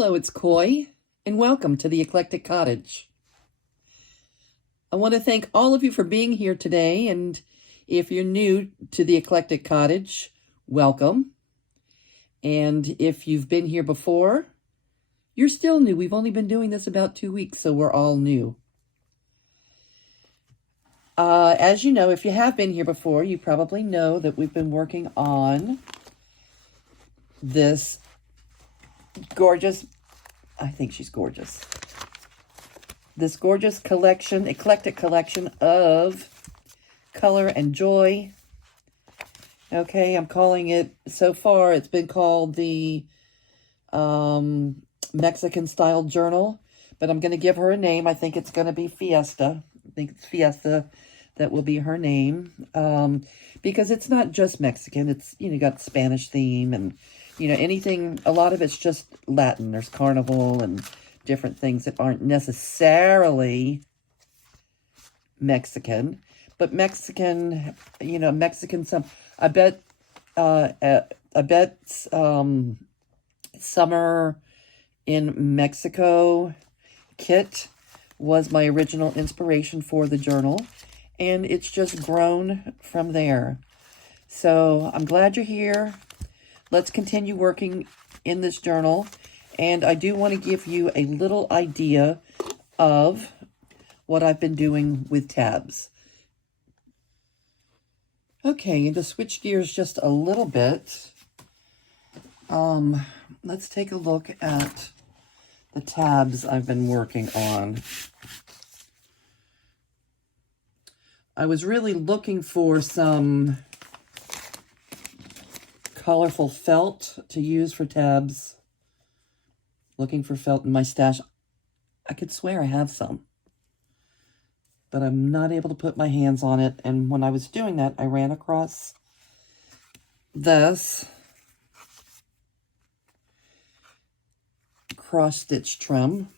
Hello, it's Coy, and welcome to the Eclectic Cottage. I want to thank all of you for being here today, and if you're new to the Eclectic Cottage, welcome. And if you've been here before, you're still new. We've only been doing this about 2 weeks, so we're all new. As you know, if you have been here before, you probably know that we've been working on this gorgeous, I think she's gorgeous, this gorgeous collection, eclectic collection of color and joy. Okay, I'm calling it, so far it's been called the Mexican style journal, but I'm going to give her a name. I think it's going to be Fiesta. I think it's Fiesta that will be her name, because it's not just Mexican. It's, got Spanish theme and, anything, a lot of it's just Latin. There's carnival and different things that aren't necessarily Mexican, but Mexican, Mexican, I bet Summer in Mexico kit was my original inspiration for the journal, and it's just grown from there. So I'm glad you're here. Let's continue working in this journal, and I do want to give you a little idea of what I've been doing with tabs. Okay, and to switch gears just a little bit, let's take a look at the tabs I've been working on. I was really looking for some colorful felt to use for tabs. Looking for felt in my stash. I could swear I have some, but I'm not able to put my hands on it. And when I was doing that, I ran across this cross-stitch trim.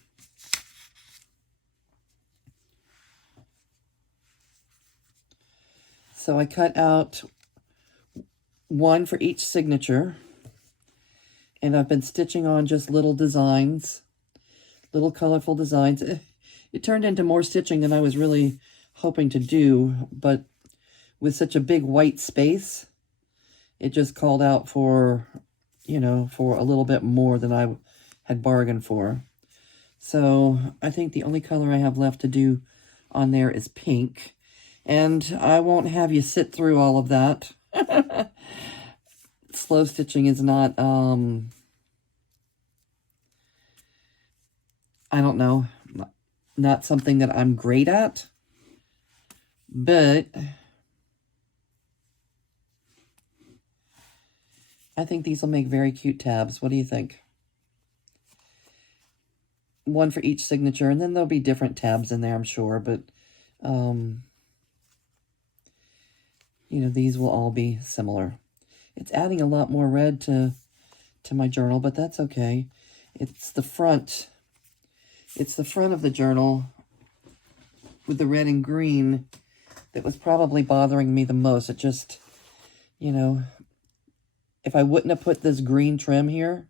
So I cut out one for each signature, and I've been stitching on just little designs, little colorful designs. It turned into more stitching than I was really hoping to do, but with such a big white space, it just called out for, for a little bit more than I had bargained for. So I think the only color I have left to do on there is pink. And I won't have you sit through all of that. Slow stitching is not, I don't know, not something that I'm great at. But I think these will make very cute tabs. What do you think? One for each signature, and then there'll be different tabs in there, I'm sure, but these will all be similar. It's adding a lot more red to my journal, but that's okay. It's the front. It's the front of the journal with the red and green that was probably bothering me the most. It just, if I wouldn't have put this green trim here,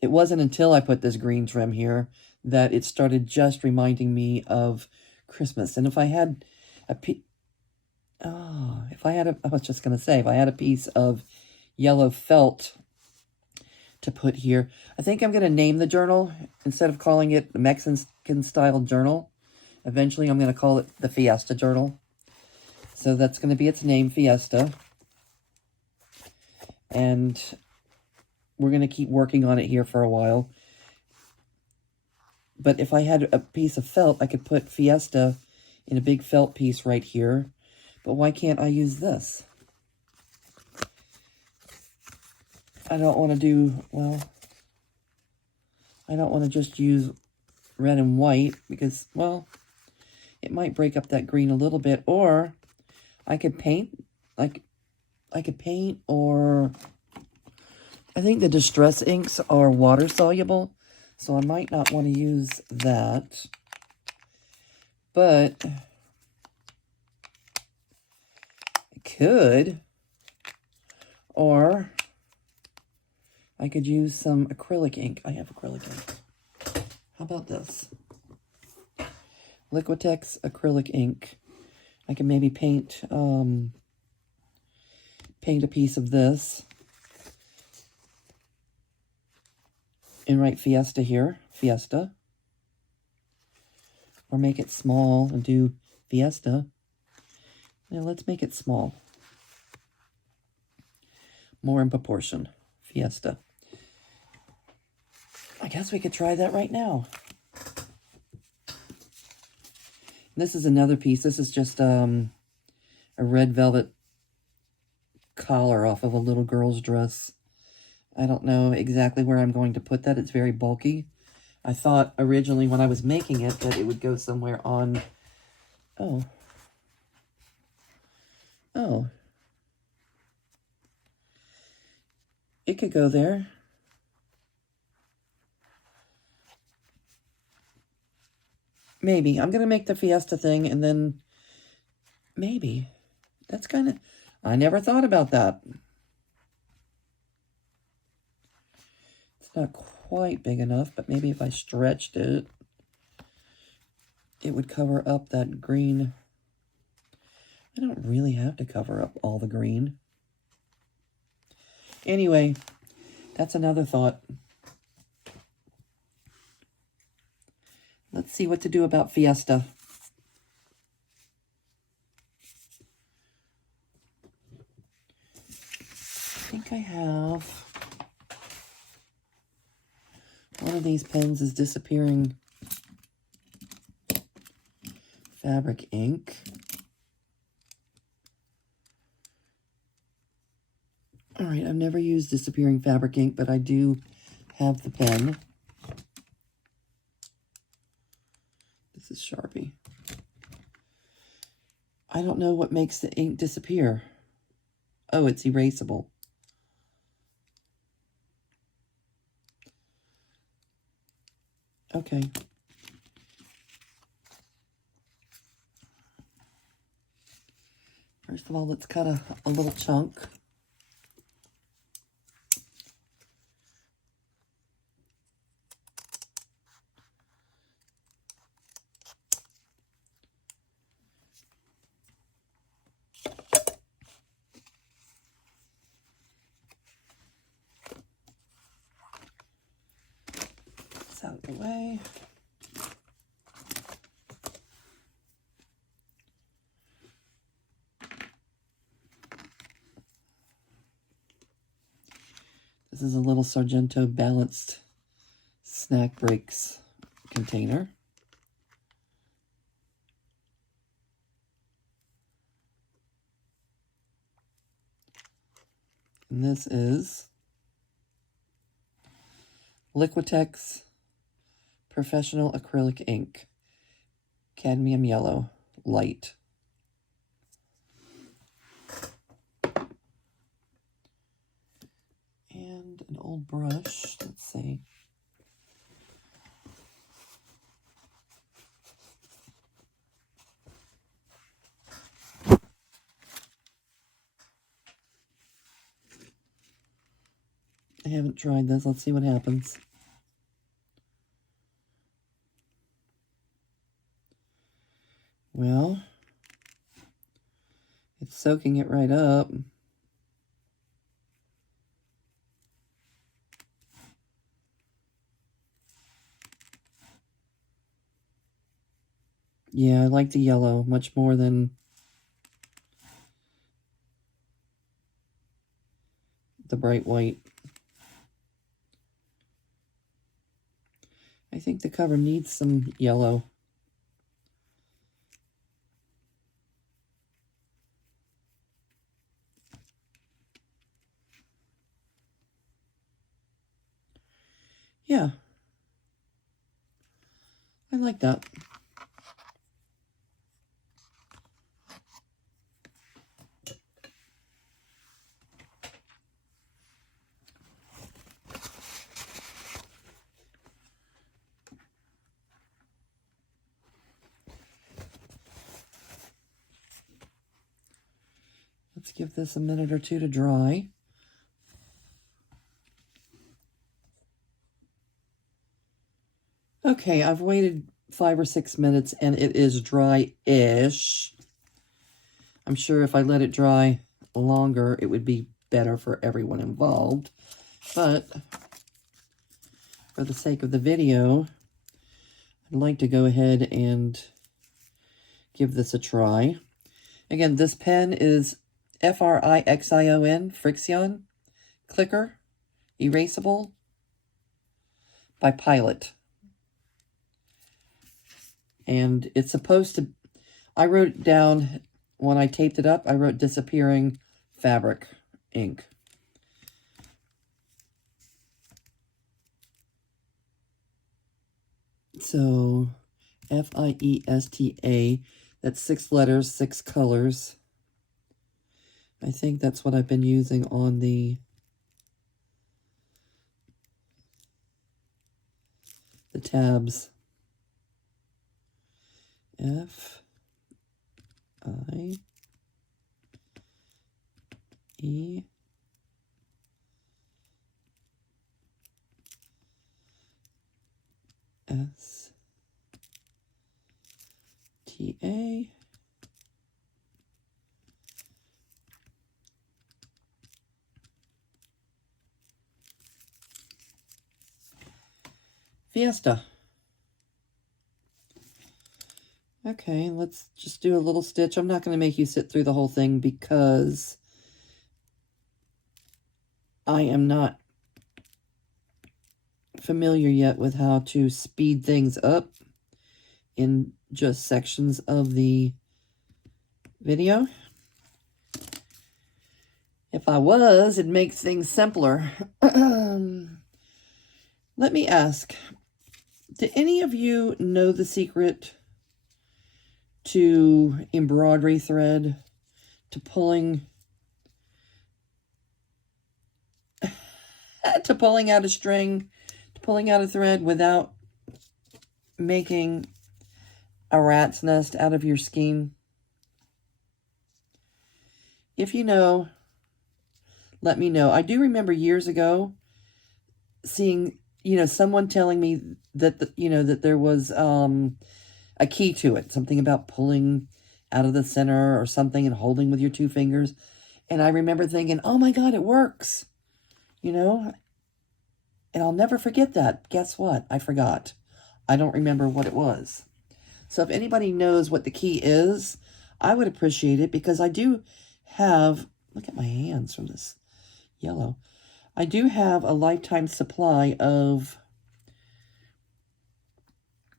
it wasn't until I put this green trim here that it started just reminding me of Christmas. And if I had I was just going to say, if I had a piece of yellow felt to put here, I think I'm going to name the journal, instead of calling it the Mexican style journal. Eventually, I'm going to call it the Fiesta journal. So that's going to be its name, Fiesta. And we're going to keep working on it here for a while. But if I had a piece of felt, I could put Fiesta in a big felt piece right here. But why can't I use this? I don't want to do, well, I don't want to just use red and white because, well, it might break up that green a little bit. Or I could paint, like, I could paint, or I think the Distress inks are water soluble, so I might not want to use that. But I could, or I could use some acrylic ink. I have acrylic ink. How about this? Liquitex acrylic ink. I can maybe paint paint a piece of this and write Fiesta here, Fiesta. Or make it small and do Fiesta. Now let's make it small. More in proportion. Fiesta. I guess we could try that right now. This is another piece. This is just a red velvet collar off of a little girl's dress. I don't know exactly where I'm going to put that. It's very bulky. I thought originally when I was making it that it would go somewhere on... Oh. Oh. It could go there. Maybe. I'm going to make the Fiesta thing and then... Maybe. That's kind of... I never thought about that. It's not quite big enough, but maybe if I stretched it, it would cover up that green. I don't really have to cover up all the green. Anyway, that's another thought. Let's see what to do about Fiesta. I think I have... One of these pens is disappearing fabric ink. All right, I've never used disappearing fabric ink, but I do have the pen. This is Sharpie. I don't know what makes the ink disappear. Oh, it's erasable. Okay. First of all, let's cut a little chunk. This out of the way. This is a little Sargento balanced snack breaks container. And this is Liquitex Professional Acrylic Ink, Cadmium Yellow, Light. And an old brush, let's see. I haven't tried this. Let's see what happens. Well, it's soaking it right up. Yeah, I like the yellow much more than the bright white. I think the cover needs some yellow. Yeah. I like that. Let's give this a minute or two to dry. Okay, I've waited 5 or 6 minutes and it is dry-ish. I'm sure if I let it dry longer, it would be better for everyone involved. But for the sake of the video, I'd like to go ahead and give this a try. Again, this pen is Frixion, Frixion, Clicker, Erasable by Pilot. And it's supposed to, I wrote it down when I taped it up, I wrote disappearing fabric ink. So, Fiesta, that's 6 letters, 6 colors. I think that's what I've been using on the tabs. Fiesta. Fiesta. Okay, let's just do a little stitch. I'm not going to make you sit through the whole thing because I am not familiar yet with how to speed things up in just sections of the video. If I was, it'd make things simpler. Let me ask, do any of you know the secret to embroidery thread, to pulling out a string, to pulling out a thread without making a rat's nest out of your skein? If you know, let me know. I do remember years ago seeing, someone telling me that, that there was a key to it, something about pulling out of the center or something and holding with your 2 fingers. And I remember thinking, oh my God, it works, and I'll never forget that. Guess what? I forgot. I don't remember what it was. So if anybody knows what the key is, I would appreciate it, because I do have, look at my hands from this yellow. I do have a lifetime supply of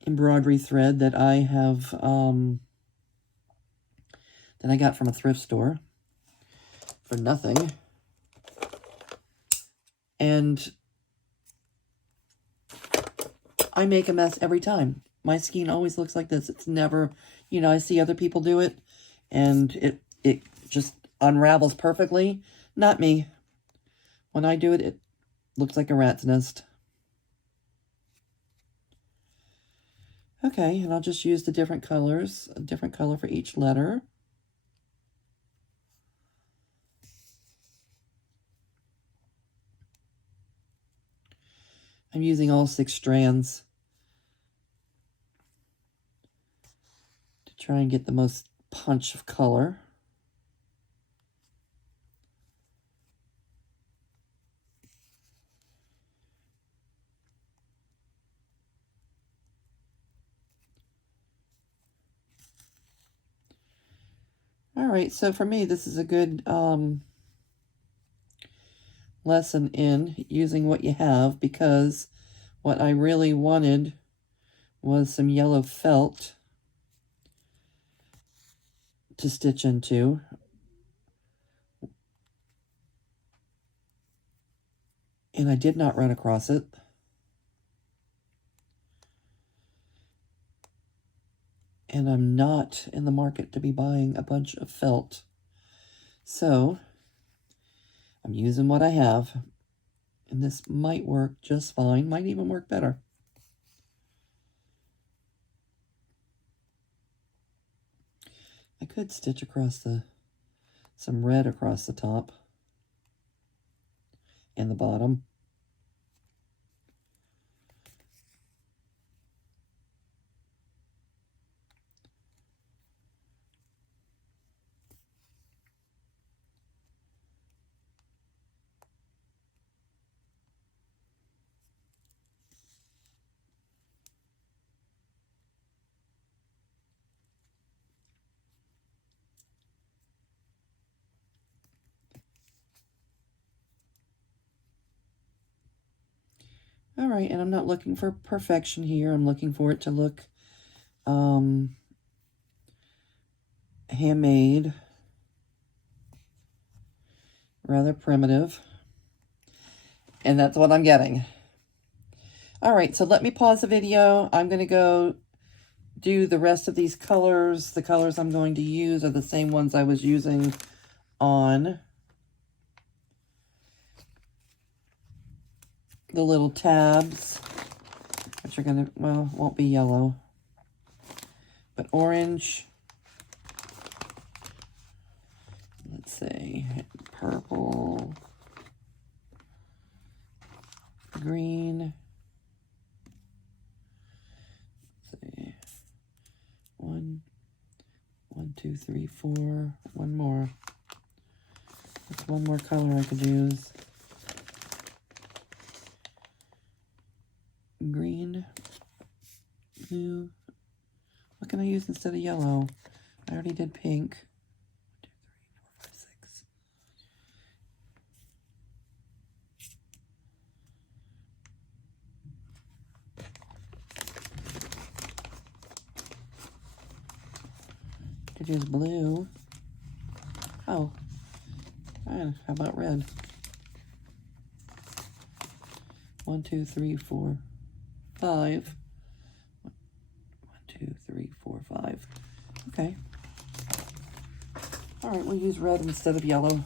embroidery thread that I have, that I got from a thrift store for nothing. And I make a mess every time. My skein always looks like this. It's never, I see other people do it and it just unravels perfectly. Not me. When I do it, it looks like a rat's nest. Okay, and I'll just use the different colors, a different color for each letter. I'm using all 6 strands to try and get the most punch of color. All right, so for me, this is a good lesson in using what you have, because what I really wanted was some yellow felt to stitch into. And I did not run across it. And I'm not in the market to be buying a bunch of felt. So I'm using what I have. And this might work just fine. Might even work better. I could stitch across some red across the top and the bottom. All right, and I'm not looking for perfection here. I'm looking for it to look handmade, rather primitive. And that's what I'm getting. All right, so let me pause the video. I'm going to go do the rest of these colors. The colors I'm going to use are the same ones I was using on the little tabs, which are going to, well, won't be yellow, but orange. Let's see, purple, green. Let's see, one, two, three, four. One more. There's one more color I could use. Green, blue. What can I use instead of yellow? I already did pink. 1, 2, 3, 4, 5, 6. Could use blue. Oh, how about red? 1, 2, 3, 4, 5. 1, 2, 3, 4, 5. Okay. All right, we'll use red instead of yellow.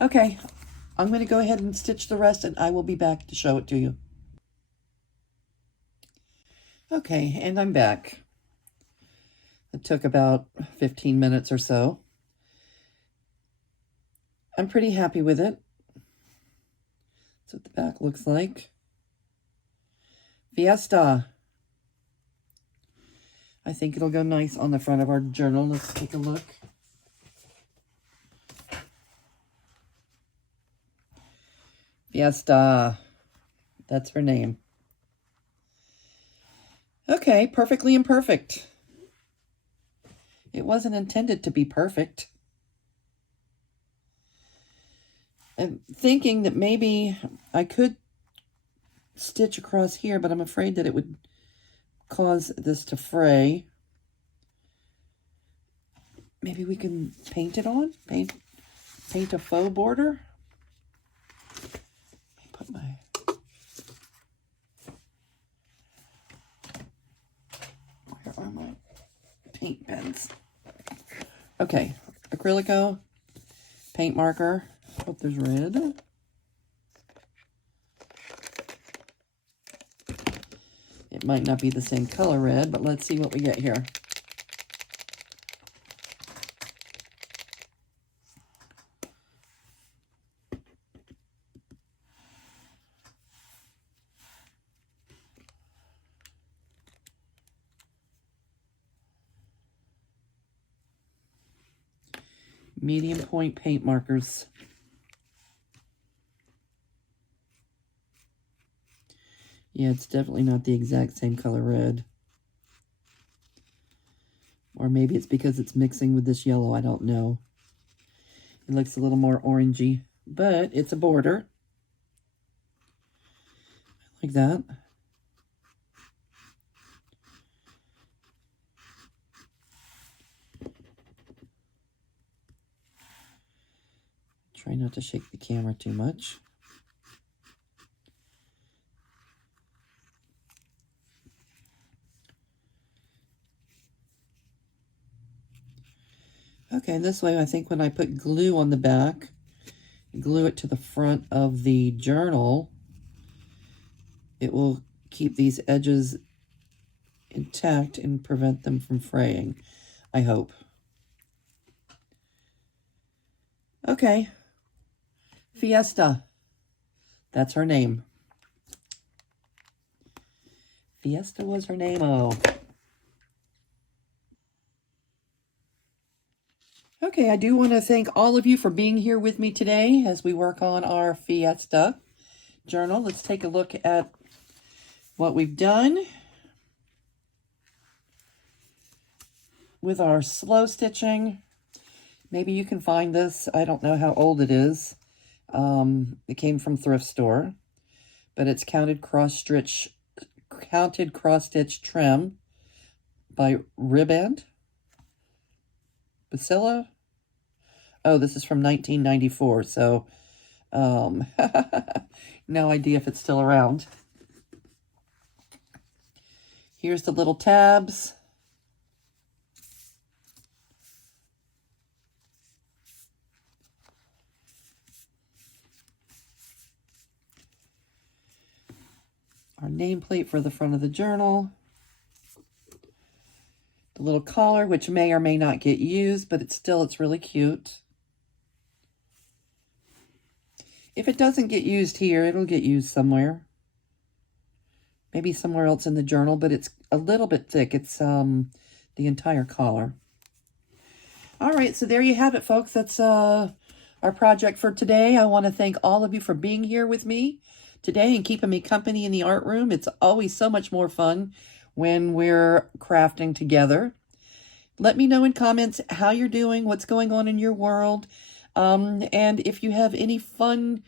Okay, I'm going to go ahead and stitch the rest, and I will be back to show it to you. Okay, and I'm back. It took about 15 minutes or so. I'm pretty happy with it. That's what the back looks like. Fiesta. I think it'll go nice on the front of our journal. Let's take a look. Fiesta. That's her name. Okay, perfectly imperfect. It wasn't intended to be perfect. I'm thinking that maybe I could stitch across here, but I'm afraid that it would cause this to fray. Maybe we can paint it on? Paint a faux border? Let me put my... Where are my paint pens? Okay, Acrylico, paint marker. Hope there's red. It might not be the same color red, but let's see what we get here. Medium point paint markers. Yeah, it's definitely not the exact same color red. Or maybe it's because it's mixing with this yellow, I don't know. It looks a little more orangey, but it's a border. Like that. Try not to shake the camera too much. Okay, this way I think when I put glue on the back, glue it to the front of the journal, it will keep these edges intact and prevent them from fraying, I hope. Okay, Fiesta. That's her name. Fiesta was her name-o. Okay, I do want to thank all of you for being here with me today as we work on our Fiesta journal. Let's take a look at what we've done with our slow stitching. Maybe you can find this. I don't know how old it is. It came from thrift store. but it's counted cross-stitch trim by Riband. Bacilla. Oh, this is from 1994, so no idea if it's still around. Here's the little tabs. Our nameplate for the front of the journal. The little collar, which may or may not get used, but it's really cute. If it doesn't get used here, it'll get used somewhere. Maybe somewhere else in the journal, but it's a little bit thick. It's the entire collar. All right, so there you have it, folks. That's our project for today. I want to thank all of you for being here with me today and keeping me company in the art room. It's always so much more fun when we're crafting together. Let me know in comments how you're doing, what's going on in your world, and if you have any fun,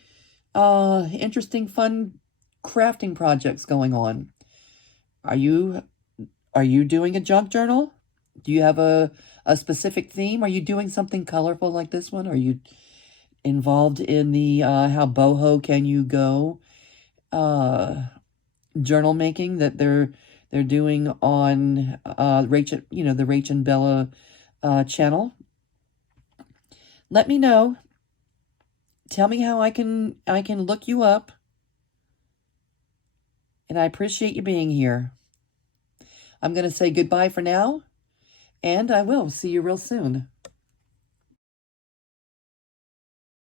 interesting, fun crafting projects going on. Are you doing a junk journal? Do you have a specific theme? Are you doing something colorful like this one? Are you involved in the how boho can you go journal making that they're doing on Rach, the Rach and Bella channel? Let me know. Tell me how I can look you up. And I appreciate you being here. I'm going to say goodbye for now, and I will see you real soon.